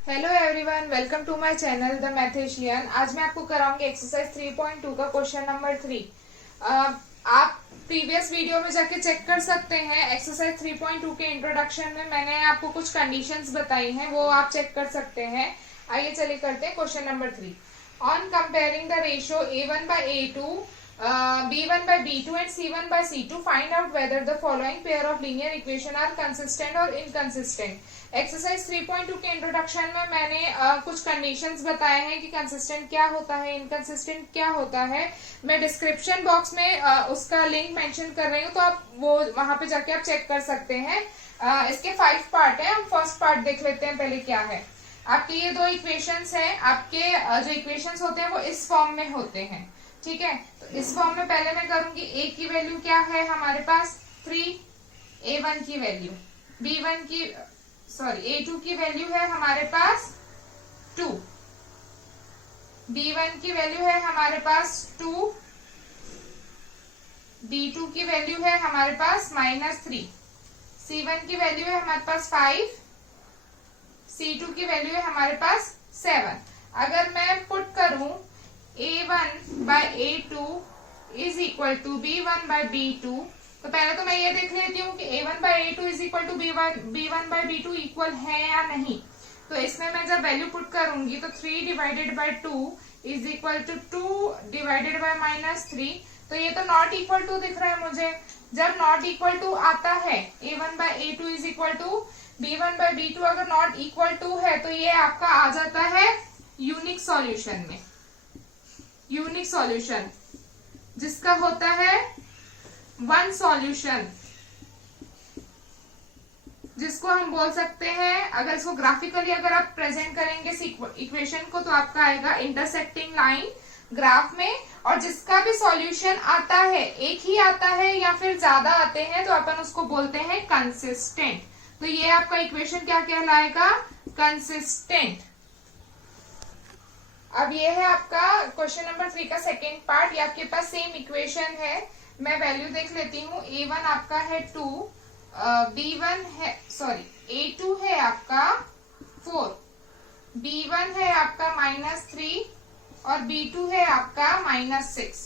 Hello everyone, welcome to my channel the Mathesian. आज मैं आपको कराऊंगी एक्सरसाइज 3.2 का क्वेश्चन नंबर 3। आप प्रीवियस वीडियो में जाके चेक कर सकते हैं। एक्सरसाइज 3.2 के इंट्रोडक्शन में मैंने आपको कुछ कंडीशंस बताई हैं, वो आप चेक कर सकते हैं। आइए चलिए करते हैं question number 3। On comparing the ratio A1 by A2, B1 by B2 and C1 by C2, find out whether the following pair of linear equation are consistent or inconsistent। Exercise 3.2 के introduction में मैंने कुछ conditions बताए हैं कि consistent क्या होता है, इनकंसिस्टेंट क्या होता है। मैं डिस्क्रिप्शन बॉक्स में उसका लिंक मेंशन कर रही हूँ, तो आप वो वहां पे जाके आप चेक कर सकते हैं। इसके 5 पार्ट हैं। हम फर्स्ट पार्ट देख लेते हैं पहले क्या है। आपके ये दो इक्वेशंस हैं। आपके जो इक्वेशंस होते हैं वो इस फॉर्म में होते हैं, ठीक है। तो इस फॉर्म में पहले मैं करूंगी। ए की वैल्यू क्या है हमारे पास 3, A1 की वैल्यू, B1 की A2 की वैल्यू है हमारे पास 2, B1 की वैल्यू है हमारे पास 2, B2 की वैल्यू है हमारे पास -3, C1 की वैल्यू है हमारे पास 5, C2 की वैल्यू है हमारे पास 7। अगर मैं पुट करूं A1 by A2 is equal to B1 by B2, तो पहले तो मैं ये देख लेती हूँ कि A1 by A2 is equal to B1 by B2 equal है या नहीं। तो इसमें मैं जब वैल्यू पुट करूंगी तो 3 divided by 2 is equal to 2 divided by -3। तो ये तो नॉट इक्वल टू दिख रहा है मुझे। जब नॉट इक्वल टू आता है A1 by A2 is equal to B1 by B2, अगर नॉट इक्वल टू है तो ये आपका आ जाता है यूनिक सॉल्यूशन में। यूनिक सॉल्यूशन जिसका होता है वन सॉल्यूशन, जिसको हम बोल सकते हैं, अगर इसको ग्राफिकली अगर आप प्रेजेंट करेंगे इक्वेशन को, तो आपका आएगा इंटरसेक्टिंग लाइन ग्राफ में। और जिसका भी सॉल्यूशन आता है, एक ही आता है या फिर ज्यादा आते हैं, तो अपन उसको बोलते हैं कंसिस्टेंट। तो ये आपका इक्वेशन क्या कहलाएगा? कंसिस्टेंट। अब ये है आपका क्वेश्चन नंबर 3 का सेकेंड पार्ट। ये आपके पास सेम इक्वेशन है। मैं वैल्यू देख लेती हूँ। A1 आपका है 2, B1 है A2 है आपका 4, B1 है आपका -3 और B2 है आपका -6,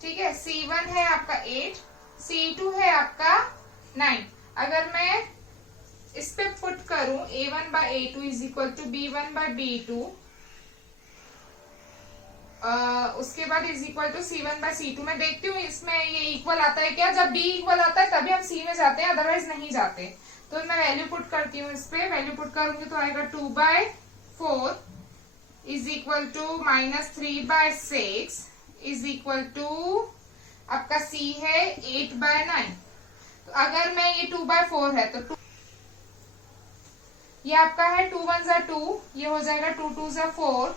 ठीक है। C1 है आपका 8, C2 है आपका 9। अगर मैं इस पे पुट करूं A1 by A2 is equal to B1 by B2, उसके बाद is equal to C1 by C2, मैं देखती हूँ इसमें ये इक्वल आता है क्या। जब B इक्वल आता है तभी हम C में जाते हैं, अदरवाइज नहीं जाते। तो मैं वैल्यू पुट करती हूँ। इस पे वैल्यू पुट करूंगी तो आएगा 2 by 4 is equal to -3 by 6 is equal to आपका C है 8 by 9। तो अगर मैं ये 2 by 4 है तो ये आपका है 2 1 जा 2, ये हो जाएगा 2 2 जा 4,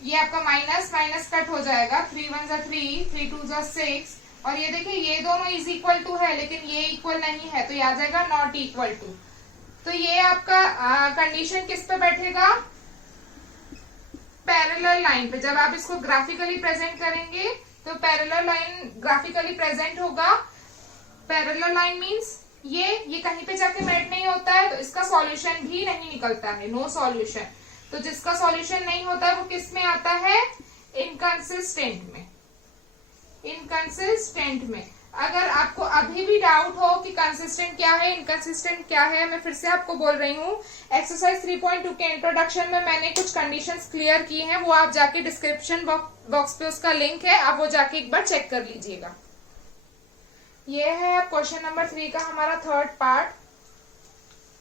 ये आपका माइनस माइनस कट हो जाएगा, 3 1 जा 3, 3 2 जा 6। और ये देखिए ये दोनों इज इक्वल टू है, लेकिन ये इक्वल नहीं है, तो ये आ जाएगा नॉट इक्वल टू। तो ये आपका कंडीशन किस पे बैठेगा? पैरेलल लाइन पे। जब आप इसको ग्राफिकली प्रेजेंट करेंगे तो पैरेलल लाइन ग्राफिकली प्रेजेंट होगा। पैरेलल लाइन मीन्स ये कहीं पे जाके मेट नहीं होता है, तो इसका सॉल्यूशन भी नहीं निकलता है, नो सॉल्यूशन। तो जिसका सॉल्यूशन नहीं होता है वो किस में आता है? इनकंसिस्टेंट में। इनकंसिस्टेंट में। अगर आपको अभी भी डाउट हो कि कंसिस्टेंट क्या है, इनकंसिस्टेंट क्या है, मैं फिर से आपको बोल रही हूँ। एक्सरसाइज 3.2 के इंट्रोडक्शन में मैंने कुछ कंडीशंस क्लियर की हैं, वो आप जाके डिस्क्रिप्शन बॉक्स पे उसका लिंक है, आप वो जाके एक बार चेक कर लीजिएगा। ये है क्वेश्चन नंबर 3 का हमारा थर्ड पार्ट।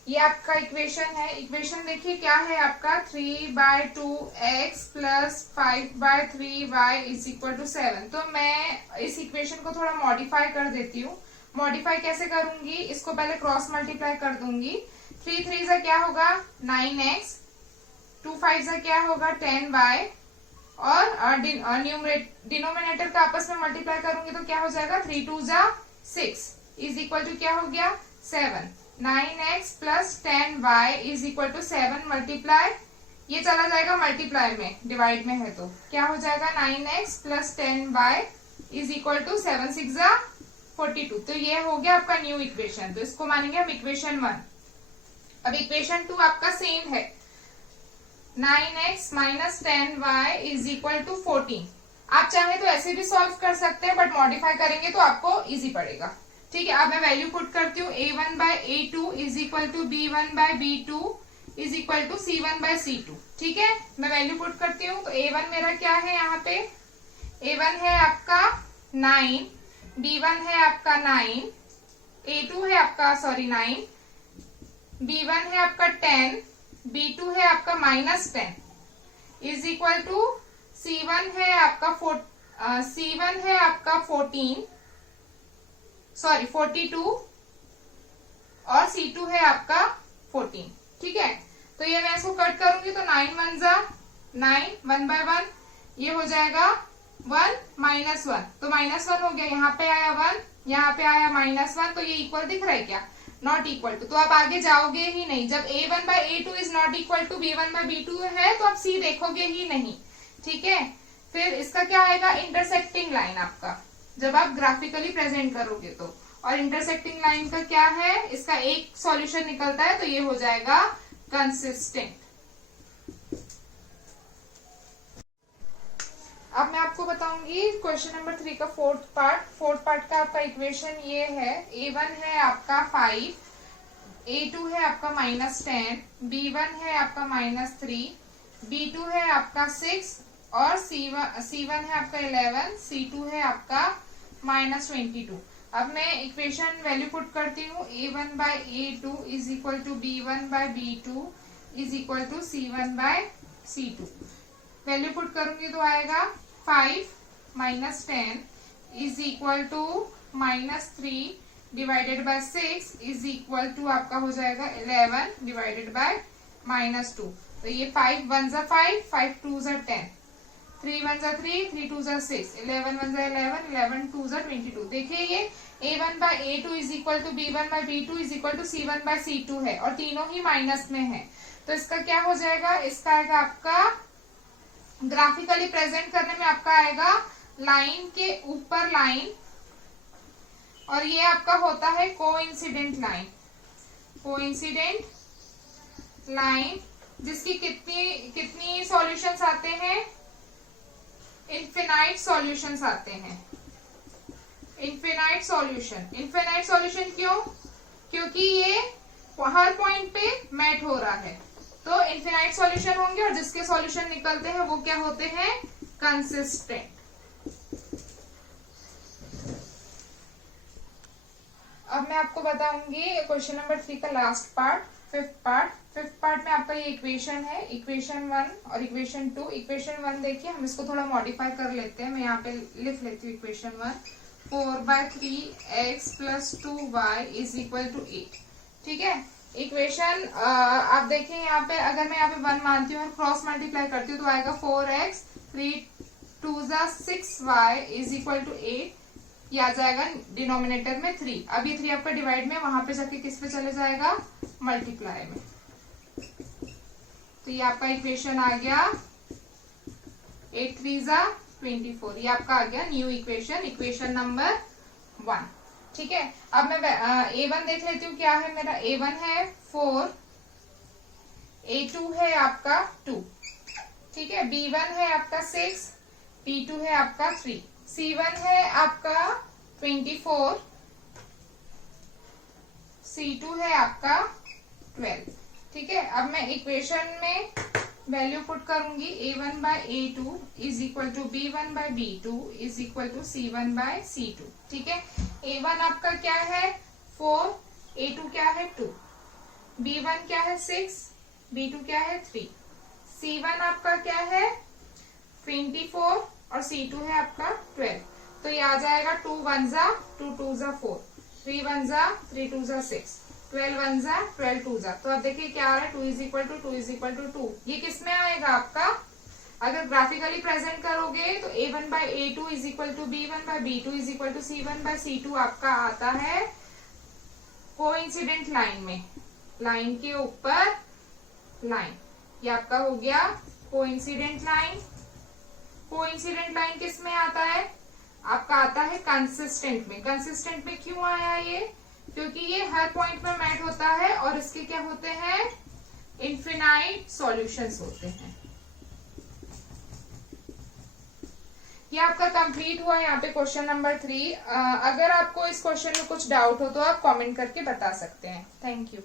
ये आपका इक्वेशन है। इक्वेशन देखिए क्या है आपका 3 by 2x plus 5 by 3y is equal to 7। तो मैं इस इक्वेशन को थोड़ा मॉडिफाई कर देती हूँ। मॉडिफाई कैसे करूंगी? इसको पहले क्रॉस मल्टीप्लाई कर दूंगी। 3 3 से क्या होगा 9x, 2 5 से क्या होगा 10y, और डिनोमिनेटर का आपस में मल्टीप्लाई करूंगी तो क्या हो जाएगा 3 2 जा 6 इज इक्वल टू क्या हो गया 7। 9x plus 10y is equal to 7 multiply, ये चला जाएगा मल्टीप्लाई में, डिवाइड में है तो क्या हो जाएगा 9x plus 10y is equal to 7 6 जा 42। तो ये हो गया आपका न्यू इक्वेशन। तो इसको मानेंगे हम इक्वेशन 1। अब इक्वेशन 2 आपका सेम है। 9x minus 10y is equal to 14। आप चाहे तो ऐसे भी सॉल्व कर सकते हैं, बट मॉडिफाई करेंगे तो आपको इजी पड़ेगा। ठीक है, अब मैं वैल्यू पुट करती हूँ। a1 by a2 is equal to b1 by b2 is equal to c1 by c2। ठीक है, मैं वैल्यू पुट करती हूँ। तो a1 मेरा क्या है यहाँ पे, a1 है आपका 9, b1 है आपका 9, a2 है आपका 9, b1 है आपका 10, b2 है आपका minus 10 is equal to c1 है आपका 42 और c2 है आपका 14। ठीक है, तो ये मैं इसको कट करूंगी तो 9 1 जा 9, 1 बाय 1 ये हो जाएगा 1 माइनस 1, तो माइनस 1 हो गया। यहाँ पे आया 1, यहाँ पे आया माइनस 1, तो ये इक्वल दिख रहा है क्या, नॉट इक्वल टू। तो आप आगे जाओगे ही नहीं। जब a1 by a2 is not equal to b1 by b2 है तो आप c देखोगे ही नहीं। ठीक है, फिर इसका क्या आएगा, इंटरसेक्टिंग लाइन आपका, जब आप ग्राफिकली प्रेजेंट करोगे तो। और इंटरसेक्टिंग लाइन का क्या है, इसका एक सॉल्यूशन निकलता है, तो ये हो जाएगा कंसिस्टेंट। अब मैं आपको बताऊंगी क्वेश्चन नंबर 3 का फोर्थ पार्ट का आपका इक्वेशन ये है। a1 है आपका 5, a2 है आपका -10, b1 है आपका -3, b2 है आपका 6 और c1 है आपका 11, c2 है आपका -22। अब मैं इक्वेशन वैल्यू पुट करती हूँ। a1 by a2 is equal to b1 by b2 is equal to c1 by c2। Value put करूंगी तो आएगा 5 minus 10 is equal to -3 divided by 6 is equal to आपका हो जाएगा 11 डिवाइडेड बाय -2। तो ये 5 1 जा 5, 5 2 जा 10, 3 1 जा 3, 3 2 जा 6, 11 1 जा 11, 11 2 जा 22। देखिए ये a1 by a2 is equal to b1 by b2 is equal to c1 by c2 है और तीनों ही माइनस में है। तो इसका क्या हो जाएगा, इसका आएगा आपका ग्राफिकली प्रेजेंट करने में आपका आएगा लाइन के ऊपर लाइन, और ये आपका होता है कोइंसिडेंट लाइन जिसकी कितनी सॉल्यूशंस आते हैं, इनफिनाइट सॉल्यूशंस आते हैं। इनफिनाइट सॉल्यूशन क्यों, क्योंकि ये हर पॉइंट पे मैच हो रहा है, तो इनफिनाइट सॉल्यूशन होंगे और जिसके सॉल्यूशन निकलते हैं वो क्या होते हैं, कंसिस्टेंट। अब मैं आपको बताऊंगी क्वेश्चन नंबर 3 का लास्ट पार्ट, फिफ्थ पार्ट में आपका ये इक्वेशन है, इक्वेशन 1 और इक्वेशन 2। इक्वेशन 1 देखिए, हम इसको थोड़ा मॉडिफाई कर लेते हैं। मैं यहाँ पे लिख लेती हूँ equation 1, 4/3x + 2y is equal to 8। ठीक है, इक्वेशन आप देखिए यहाँ पे, अगर मैं यहाँ पे 1 मानती हूँ और क्रॉस मल्टीप्लाई करती हूँ तो आएगा 4x, 3 2 जा 6y इज इक्वल टू 8। ये आ जाएगा डिनोमिनेटर में 3। अब ये 3 आपका डिवाइड में, वहां पे जाके किस पे चले जाएगा, मल्टीप्लाई में। तो ये आपका इक्वेशन आ गया 8 3 जा 24। ये आपका आ गया न्यू इक्वेशन नंबर 1। ठीक है, अब मैं a1 देख लेती हूँ क्या है मेरा। a1 है 4, a2 है आपका 2, ठीक है, b1 है आपका 6, b2 है आपका 3, c1 है आपका 24, c2 है आपका 12। ठीक है, अब मैं इक्वेशन में वैल्यू पुट करूंगी। a1 by a2 is equal to b1 by b2 is equal to c1 by c2। ठीक है, a1 आपका क्या है 4, a2 क्या है 2, b1 क्या है 6, b2 क्या है 3, c1 आपका क्या है 24 और c2 है आपका 12। तो ये आ जाएगा 2 1 जा 2 2 जा 4, 3 1 जा 3 2 जा 6, 12 1 जा 12 2 जा। तो अब देखिए क्या आ रहा है, 2 is equal to 2 is equal to 2। ये किस में आएगा आपका, अगर ग्राफिकली प्रेजेंट करोगे तो a1 by a2 is equal to b1 by b2 is equal to c1 by c2 आपका आता है कोइंसिडेंट लाइन में, लाइन के ऊपर लाइन। ये आपका हो गया कोइंसिडेंट लाइन। कोइंसिडेंट लाइन किस में आता है, आपका आता है कंसिस्टेंट में। कंसिस्टेंट में क्यों आया ये, क्योंकि ये हर पॉइंट में मैच होता है और इसके क्या होते हैं, इनफिनाइट सॉल्यूशंस होते हैं। ये आपका कंप्लीट हुआ यहाँ पे क्वेश्चन नंबर 3। अगर आपको इस क्वेश्चन में कुछ डाउट हो तो आप कमेंट करके बता सकते हैं। Thank you.